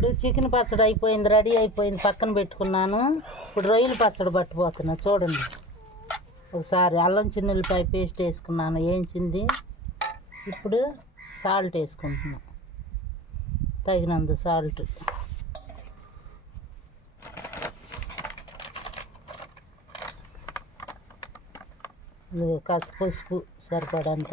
ఇప్పుడు చికెన్ పచ్చడి అయిపోయింది, రెడీ అయిపోయింది, పక్కన పెట్టుకున్నాను. ఇప్పుడు రొయ్యల పచ్చడి పట్టుకుపోతున్నా. చూడండి, ఒకసారి అల్లం చిన్నులపాయ పేస్ట్ వేసుకున్నాను, వేయించింది. ఇప్పుడు సాల్ట్ వేసుకుంటున్నాను, తగినంత సాల్ట్. కాస్త పసుపు సరిపడంత.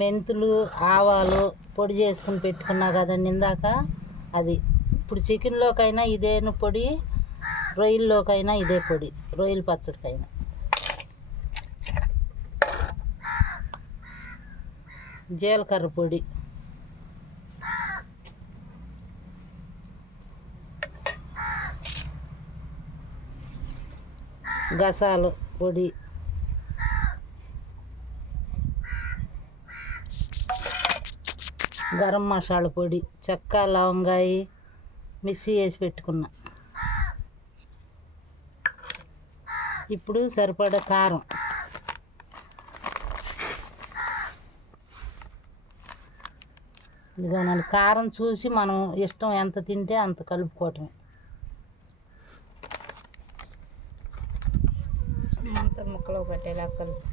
మెంతులు, ఆవాలు పొడి చేసుకుని పెట్టుకున్నా కదండి ఇందాక, అది. ఇప్పుడు చికెన్లోకైనా ఇదే పొడి, రొయ్యల్లోకైనా ఇదే పొడి, రొయ్యల పచ్చడికైనా. జీలకర్ర పొడి, గసాలు పొడి, గరం మసాలా పొడి, చెక్క లవంగాయి మిక్సీ వేసి పెట్టుకున్నా. ఇప్పుడు సరిపడా కారం, ఇదిగోనండి. కారం చూసి మనం ఇష్టం ఎంత తింటే అంత కలుపుకోవటమే. అంత ముక్కలో పట్టేలా కలుపు.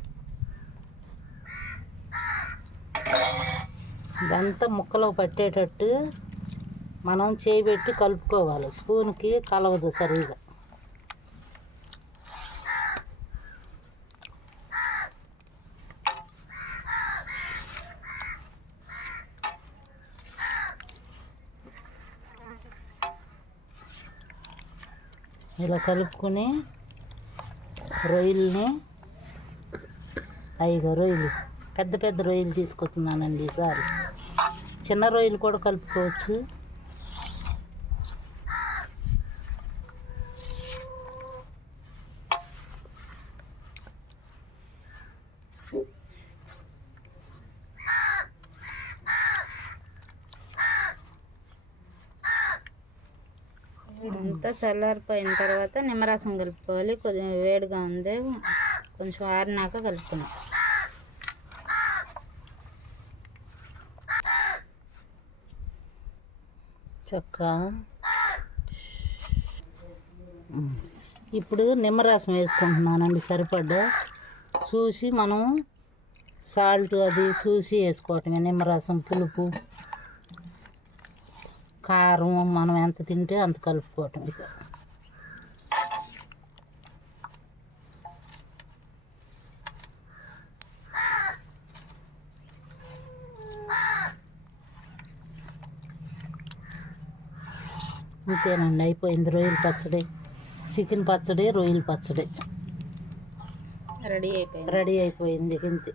ఇదంతా ముక్కలో పట్టేటట్టు మనం చేయబెట్టి కలుపుకోవాలి. స్పూన్కి కలవదు సరిగా. ఇలా కలుపుకొని రొయ్యల్ని, రొయ్యలు పెద్ద పెద్ద రొయ్యలు తీసుకొస్తున్నానండి ఈసారి. చిన్న రొయ్యలు కూడా కలుపుకోవచ్చు. అంతా చల్లారిపోయిన తర్వాత నిమ్మరసం కలుపుకోవాలి. కొద్దిగా వేడిగా ఉంది, కొంచెం ఆరినాక కలుపుకున్నాం. చక్క. ఇప్పుడు నిమ్మరసం వేసుకుంటున్నానండి సరిపడ్డా. చూసి మనం సాల్ట్ అది చూసి వేసుకోవటమే. నిమ్మరసం, పులుపు, కారం మనం ఎంత తింటే అంత కలుపుకోవటం. ఇక అంతేనండి, అయిపోయింది రొయ్యల పచ్చడి. చికెన్ పచ్చడి, రొయ్యల పచ్చడి రెడీ అయిపోయింది. ఇంతే.